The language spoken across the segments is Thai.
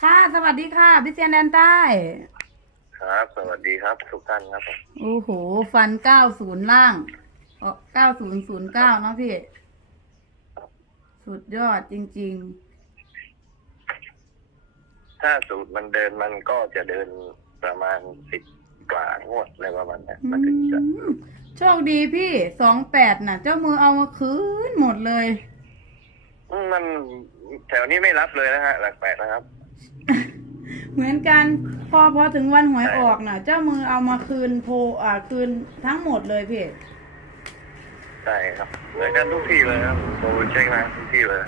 ค่ะ สวัสดีค่ะพี่เซียนแดนใต้ ครับ สวัสดีครับ ทุกท่านครับผมโอ้โห ฟันเก้าศูนย์ล่างเก้าศูนย์ศูนย์เก้าเนาะพี่ สุดยอดจริง ถ้าสูตรมันเดินมันก็จะเดินประมาณสิบกว่างวดอะไรประมาณเนี้ยๆมันถึงจะอืมโชคดีพี่สองแปดน่ะ เจ้ามือเอามาคืนหมดเลยอืมมันแถวนี้ไม่รับเลยนะฮะ หลักแปดนะครับ เหมือนกันพอพอถึงวันหวยใช่ออกน่ะ เจ้ามือเอามาคืนโพอ่าคืนทั้งหมดเลยพี่ใช่ครับเหมือนกันทุกที่เลยครับโอ้เช็คมาทุกที่เลย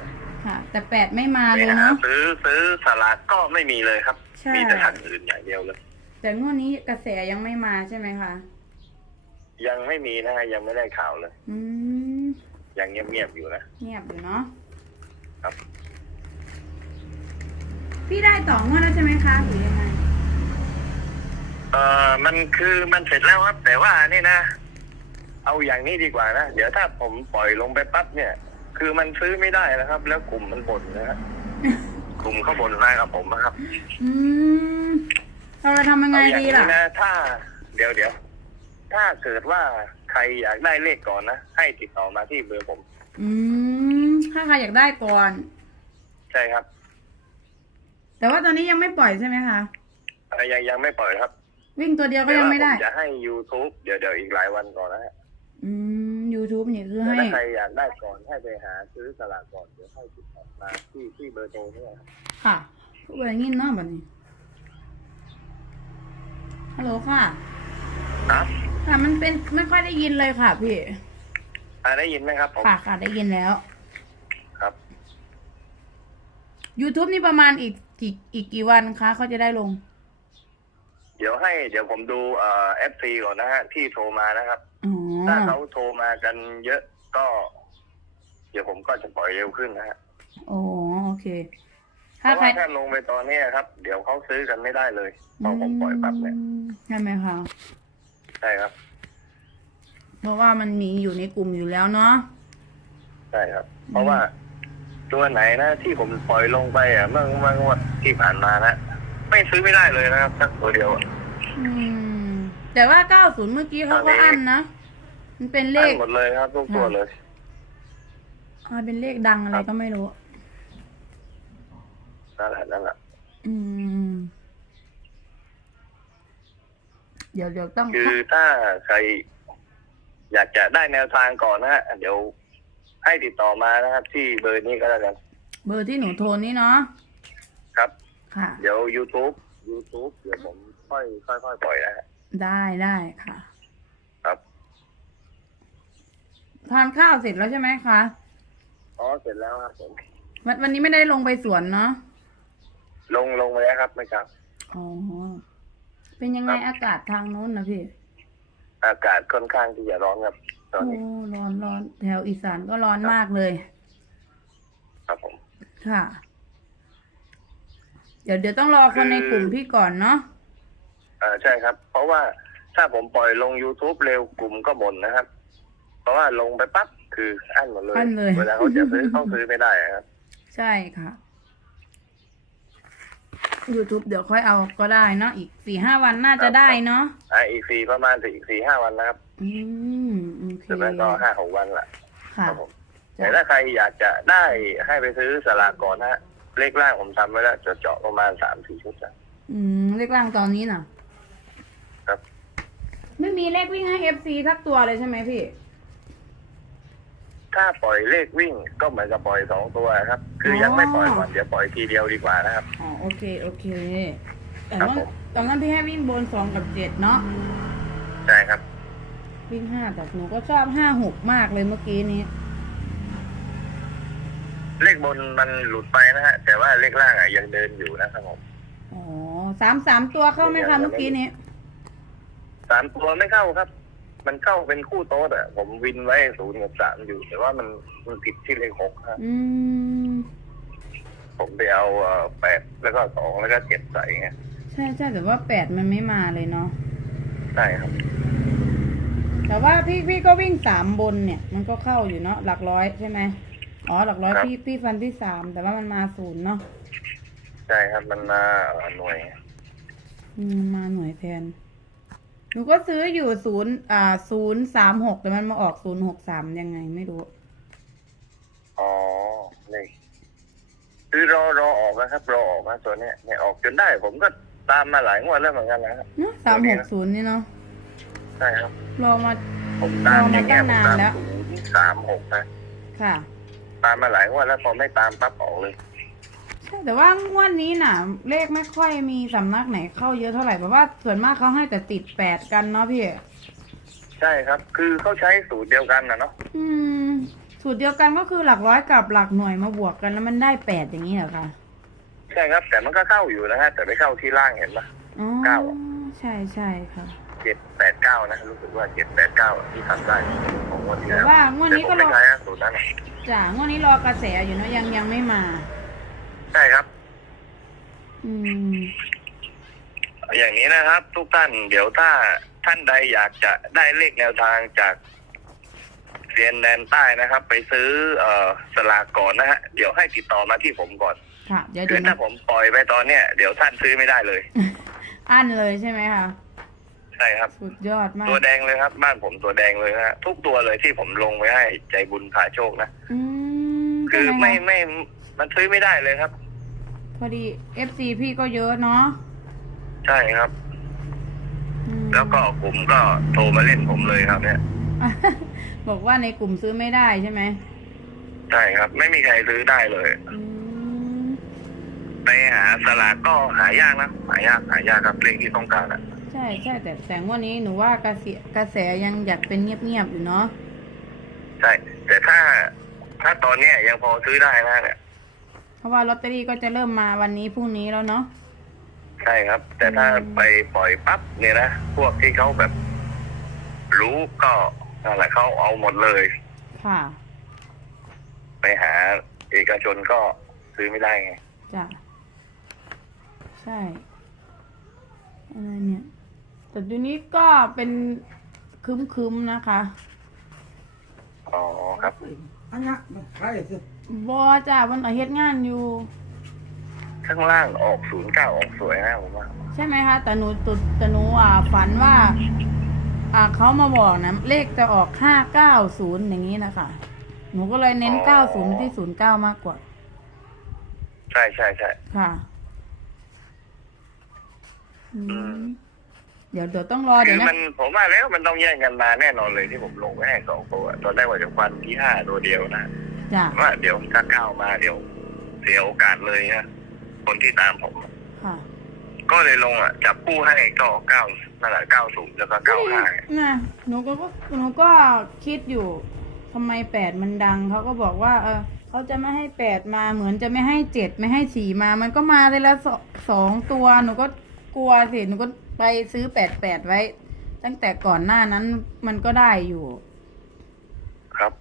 ค่ะ แต่แปดไม่มาไปเลยหาเนาะซื้อซื้อสลากก็ไม่มีเลยครับใช่มีแต่ทันอื่นอย่างเดียวเลย แต่งวดนี้กระแสยังไม่มาใช่ไหมคะยังไม่มีนะฮะยังไม่ได้ข่าวเลย อืมยังเงียบๆอยู่นะเงียบอยู่เนาะครับ พี่ได้ต่องวดแล้วใช่ไหมคะหรือยังไงเอ่อมันคือมันเสร็จแล้วครับ แต่ว่านี่นะ เอาอย่างนี้ดีกว่านะ เดี๋ยวถ้าผมปล่อยลงไปปั๊บเนี่ย คือมันซื้อไม่ได้นะครับ แล้วกลุ่มมันบ่นนะฮะกลุ่มเขาบ่นมากับผมนะครับ อืมเราจะทำยังไงเอาอย่างดีนี้ล่ะ นะถ้าเดี๋ยวเดี๋ยวถ้าเกิดว่าใครอยากได้เลขก่อนนะให้ติดต่อมาที่เบอร์ผม อืมถ้าใครอยากได้ก่อน ใช่ครับ แต่ว่าตอนนี้ยังไม่ปล่อยใช่ไหมคะ เอ่อยังยังไม่ปล่อยครับวิ่งตัวเดียวก็แต่ยังว่าไม่ผได้มจะให้ YouTube เดี๋ยวเดี๋ยวอีกหลายวันก่อนนะฮะอืม YouTube นี่คือแต่ให้ ถ้าใครอยากได้ก่อนให้ไปหาซื้อสลากก่อนเดี๋ยวให้ติดต่อมาที่ที่เบอร์โทรเนี่ยครับ ค่ะพูดอะไรงี้เนาะบัดนี้ฮัลโหลค่ะ ครับค่ะ มันเป็นไม่ค่อยได้ยินเลยค่ะพี่ อ่าได้ยินไหมครับผม ค่ะค่ะได้ยินแล้ว ครับ YouTube นี่ประมาณอีก กี่อีกกี่วันคะเขาจะได้ลง เดี๋ยวให้เดี๋ยวผมดูเอ่อฟซีก่อนนะฮะที่โทรมานะครับ อ๋อ ถ้าเขาโทรมากันเยอะก็ เดี๋ยวผมก็จะปล่อยเร็วขึ้นนะฮะโอ้โอเค เพถ้าราะใครว่าถ้าลงไปตอนเนี้ยครับ เดี๋ยวเขาซื้อกันไม่ได้เลยพอผมปล่อยปั๊บเนี่ยอืมใช่ไหมคะ ใช่ครับเพราะว่ามันมีอยู่ในกลุ่มอยู่แล้วเนาะ ใช่ครับ เพราะว่า ตัวไหนนะที่ผมปล่อยลงไปอะเมื่อเมื่องวดที่ผ่านมานะไม่ซื้อไม่ได้เลยนะครับสักตัวเดียวอะอืม แต่ว่า90เมื่อกี้เขาก็อันนี้อันนะ มันเป็นเลอัขนหมดเลยครับทุกตัวเลย อ่าเป็นเลขดังอะไรครับก็ไม่รู้ นั่นแหละนั่นแหละ อืม เดี๋ยวเดี๋ยวต้อง คือถ้าใคร อยากจะได้แนวทางก่อนนะฮะเดี๋ยว ให้ติดต่อมานะครับ ที่เบอร์นี้ก็แล้วกันเบอร์ที่หนูโทรนี่เนาะครับ ค่ะ เดี๋ยว YouTube YouTube เดี๋ยวผมค่อยค่อยค่อยปล่อยนะฮะได้ได้ค่ะครับทานข้าวเสร็จแล้วใช่ไหมคะอ๋อเสร็จแล้วครับผมวันวันนี้ไม่ได้ลงไปสวนเนาะลงลงไปแล้วครับไม่ครับ อ๋อเป็นยังไงครับ อากาศทางโน้นนะพี่ อากาศค่อนข้างที่จะร้อนครับ ตอนโอ้นี้ร้อนร้อนแถวอีสานก็ร้อนมากเลย ครับผม ค่ะ เดี๋ยวเดี๋ยวต้องรอคนในกลุ่มพี่ก่อนเนาะ อ่าใช่ครับ เพราะว่าถ้าผมปล่อยลง YouTube เร็วกลุ่มก็บ่นนะครับ เพราะว่าลงไปปั๊บคืออั้นหมดเลยอั้นเลยเวลาเขาจะซื้อเขาซื้อไม่ได้อะครับ ใช่ค่ะ YouTube เดี๋ยวค่อยเอาก็ได้เนาะอีกสี่ห้าวันน่าจะได้เนาะอ่าอีกสี่ประมาณถึงอีกสี่ห้าวันนะครับ อืมโอ เคจากนั้นก็ห้าหกวันละค่ะ ครับผมแต่ถ้าใครอยากจะได้ให้ไปซื้อสลากก่อนนะฮะเลขล่างผมทำไว้แล้วจะเจาะประมาณสามสี่ชุดนะ อืมเลขล่างตอนนี้น่ะครับ ไม่มีเลขวิ่งให้ FC ทักตัวเลยใช่ไหมพี่ ถ้าปล่อยเลขวิ่งก็เหมือนกับปล่อยสองตัวครับ คือยังไม่ปล่อยก่อนเดี๋ยวปล่อยทีเดียวดีกว่านะครับ อ๋อโอเคโอเคแต่ครับว่าผม ตอนนั้นพี่ให้วิ่งบนสองกับเจ็ดเนาะใช่ครับ วิ่งห้าแต่หนูก็ชอบห้าหกมากเลยเมื่อกี้นี้ เลขบนมันหลุดไปนะฮะ แต่ว่าเลขล่างอะยังเดินอยู่นะครับผมอ๋อสามสามตัวเข้าไหมคะเมื่อกี้นี้สามตัวไม่เข้าครับ มันเข้าเป็นคู่โต๊ดอะผมวินไว้ศูนย์กับสามอยู่ แต่ว่ามันมันผิดที่เลขหกครับอืม ผมไปเอาเอ่อแปดแล้วก็สองแล้วก็เจ็ดใส่ไงใช่ใช่แต่ว่าแปดมันไม่มาเลยเนาะ ใช่ครับ แต่ว่าพี่พี่ก็วิ่งสามบนเนี่ย มันก็เข้าอยู่เนาะหลักร้อยใช่ไหมอ๋อหลักร้อยครับ พี่พี่ฟันที่สามแต่ว่ามันมาศูนย์เนาะใช่ครับมันมาเอ่อหน่วยอืมมาหน่วยแทนหนูก็ซื้ออยู่ศูนย์อ่าศูนย์สามหกแต่มันมาออกศูนย์หกสามยังไงไม่รู้ อ๋อนี่คือรอรอออกนะครับ รอออกนะตัวเนี้ยเนี่ยออกจนได้ ผมก็ตามมาหลายงวดแล้วเหมือนกันนะครับ เนาะสามหกศูนย์นี่เนาะ ใช่ครับ รอมา ผมตามอย่างเงี้ยรอผมมาตั้ตางมนานแล้ว ศูนย์สามหกนะค่ะ ตามมาหลายงวดแล้วพอไม่ตามปั๊บออกเลยใช่แต่ว่างวดนี้น่ะ เลขไม่ค่อยมีสำนักไหนเข้าเยอะเท่าไหร่เพราะว่าส่วนมากเขาให้แต่ติดแปดกันเนาะพี่ ใช่ครับ คือเขาใช้สูตรเดียวกันนะเนาะอืม สูตรเดียวกันก็คือหลักร้อยกับหลักหน่วยมาบวกกันแล้วมันได้แปดอย่างนี้เหรอคะใช่ครับ แต่มันก็เข้าอยู่นะฮะแต่ไม่เข้าที่ล่างเห็นปะ อ๋อเก้า ใช่ใช่ค่ะ เจ็ดแปดเก้านะรู้สึกว่าเจ็ดแปดเก้าที่ทำได้ของงวดที่แต่แล้วว่างวดนี้ก็แต่รผมอไม่ใช้นะสูตรนั้นน่ะจ้างวดนี้รอกระแสอยู่เนาะยังยังไม่มา ใช่ครับ อืม อย่างนี้นะครับ ทุกท่านเดี๋ยวถ้าท่านใดอยากจะได้เลขแนวทางจากเซียนแดนใต้นะครับ ไปซื้อเอ่อสลากก่อนนะฮะเดี๋ยวให้ติดต่อมาที่ผมก่อนค่ะ เดี๋ยวคืเดี๋อยวถ้านะผมปล่อยไปตอนเนี้ยเดี๋ยวท่านซื้อไม่ได้เลย อั้นเลยใช่ไหมคะ ใช่ครับ สุดยอดมากตัวแดงเลยครับ บ้านผมตัวแดงเลยนะฮะทุกตัวเลยที่ผมลงไว้ให้ใจบุญพาโชคนะอืมคือใช่หไม่คะไม่มันซื้อไม่ได้เลยครับ พอดีเอฟซีพี่ก็เยอะเนาะใช่ครับ อืม แล้วก็ผมก็โทรมาเล่นผมเลยครับ เนี่ย บอกว่าในกลุ่มซื้อไม่ได้ใช่ไหมใช่ครับ ไม่มีใครซื้อได้เลย อืมไปหาสลากก็หายากนะหายากหายากครับเลขที่ต้องการอะ ใช่ใช่แต่แต่งวันนี้หนูว่ากระแสกระแสยังอยากเป็นเงียบๆอยู่เนาะใช่ แต่ถ้าถ้าตอนเนี้ยยังพอซื้อได้นะเนี่ยเพราะว่าลอตเตอรี่ก็จะเริ่มมาวันนี้พรุ่งนี้แล้วเนาะใช่ครับ แต่ถ้าอืมไปปล่อยปั๊บเนี่ยนะพวกที่เขาแบบ รู้ก็นั่นแหละเขาเอาหมดเลย ค่ะ ไปหาเอกชนก็ซื้อไม่ได้ไง จ้ะ ใช่ อะไรเนี่ย แต่ทีนี้ก็เป็นคึมๆนะคะอ๋อครับ อันเนี้ยมันใช่สิบอจ้ะวันอาเฮ็ดงานอยู่ ข้างล่างออกศูนย์เก้าออกสวยนะผมว่าใช่ไหมคะแต่หนูตุดแต่หนูอ่าฝันว่า อ่าเขามาบอกนะเลขจะออกห้าเก้าศูนย์อย่างนี้นะคะหนูก็เลยเน้นเก้าศูนย์ที่ศูนย์เก้ามากกว่า ใช่ใช่ใช่ค่ะ อืมอืม เดี๋ยวเดี๋ยวต้องรอคืเดี๋ยอวนะ มันผมว่าแล้วมันต้องแย่งกันมาแน่นอนเลยที่ผมลงไว้ให้สองตัวตอนแรกว่าจะฟันที่ห้าตัวเดียวนะจ้ะ ว่าเดี๋ยวถ้าก้าวมาเดี๋ยวเสียโอกาสเลยนะคนที่ตามผม ค่ะก็เลยลงอะจับคู่ให้ก็เก้านั่นแหละเก้าศูนย์แล้วก็เก้าห้านะหนูก็ก็หนูก็คิดอยู่ทำไมแปดมันดัง เขาก็บอกว่า เออเขาจะไม่ให้แปดมาเหมือนจะไม่ให้เจ็ดไม่ให้สี่มา มันก็มาเลยละสองสองตัว หนูก็กลัวสิหนูก็ ไปซื้อแปดแปดไว้ ตั้งแต่ก่อนหน้านั้นมันก็ได้อยู่ ครับ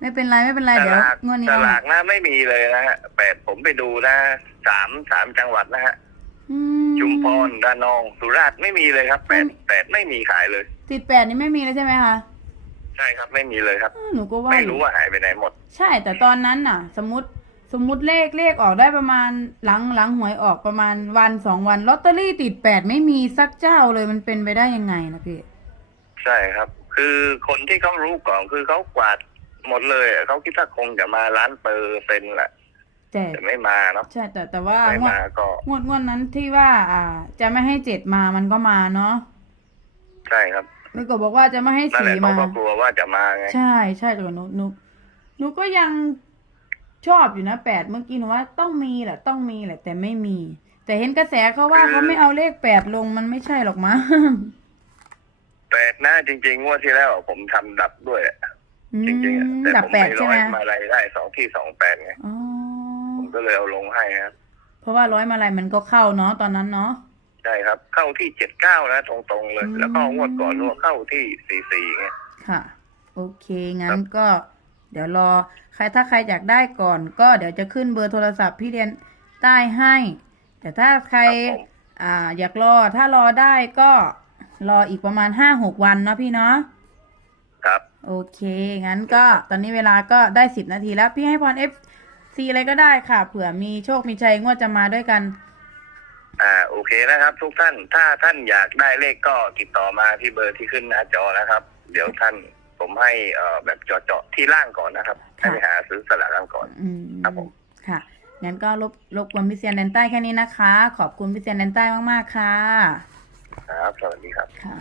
ไม่เป็นไรไม่เป็นไรสเดี๋ยวลากงวดนี้สเอาลากนะไม่มีเลยนะฮะแปดผมไปดูนะสามสามจังหวัดนะฮะอืมชุมพรระนองสุราษฎร์ไม่มีเลยครับแปดไม่มีแปดไม่มีขายเลย ติดแปดนี่ไม่มีเลยใช่ไหมคะใช่ครับไม่มีเลยครับเออหนูก็ว่าไม่อยู่รู้ว่าหายไปไหนหมด ใช่แต่ตอนนั้นน่ะ สมมติ สมมติเลขเลขออกได้ประมาณหลังหลังหวยออกประมาณวันสองวันลอตเตอรี่ติดแปดไม่มีสักเจ้าเลยมันเป็นไปได้ยังไงนะพี่ ใช่ครับ คือคนที่เขารู้ก่อนคือเขากวาดหมดเลยอะเขาคิดว่าคงจะมาล้านเปอร์เซ็นต์แหละแต่แต่ไม่มาเนาะใช่แต่แต่ว่าไม่งวดมาก็ งวดงวดนั้นที่ว่า อ่า จะไม่ให้เจ็ดมามันก็มาเนาะใช่ครับแล้วก็บอกว่าจะไม่ให้นั่นแหสี่ละเขามา ก็กลัวว่าจะมาไง ใช่ใช่แต่หนูหนูหนูก็ยัง ชอบอยู่นะแปดเมื่อกี้หนูว่าต้องมีแหละต้องมีแหละ แต่ไม่มี แต่เห็นกระแสเขาว่าเขาไม่เอาเลขแปดลงมันไม่ใช่หรอกมั้งแปดนะจริงๆงวดที่แล้วผมทำดับด้วยอืจริงๆอะมแต่ดับผมแปดไม่ใช่ร้อไหมยมาอะไรได้สองที่สองแปดไงอ๋อผมก็เลยเอาลงให้ครับเพราะว่าร้อยมาลัยมันก็เข้าเนาะตอนนั้นเนาะ ใช่ครับ เข้าที่เจ็ดเก้านะตรงๆเลย อืม แล้วก็งวดก่อนนวดเข้าที่สี่สี่ไง ค่ะ โอเค งั้ครันบก็ เดี๋ยวรอ ใครถ้าใครอยากได้ก่อนก็เดี๋ยวจะขึ้นเบอร์โทรศัพท์พี่เรียนใต้ให้ แต่ถ้าใครครับผมอ่าอยากรอถ้ารอได้ก็รออีกประมาณห้าหกวันเนาะพี่เนาะครับ โอเคงั้นก็ตอนนี้เวลาก็ได้สิบนาทีแล้วพี่ให้พรเอฟซีอะไรก็ได้ค่ะเผื่อมีโชคมีชัยงวดจะมาด้วยกัน อ่าโอเคนะครับ ทุกท่านถ้าท่านอยากได้เลขก็ติดต่อมาที่เบอร์ที่ขึ้นหน้าจอนะครับ เดี๋ยวท่าน ผมให้เอ่อแบบเจาะๆที่ล่างก่อนนะครับค่ะให้ไปหาซื้อสลากกันก่อนอืมครับผมค่ะงั้นก็รบรบกวนพี่เซียนแดนใต้แค่นี้นะคะ ขอบคุณพี่เซียนแดนใต้มาก ๆ ค่ะ ครับ สวัสดีครับ ค่ะ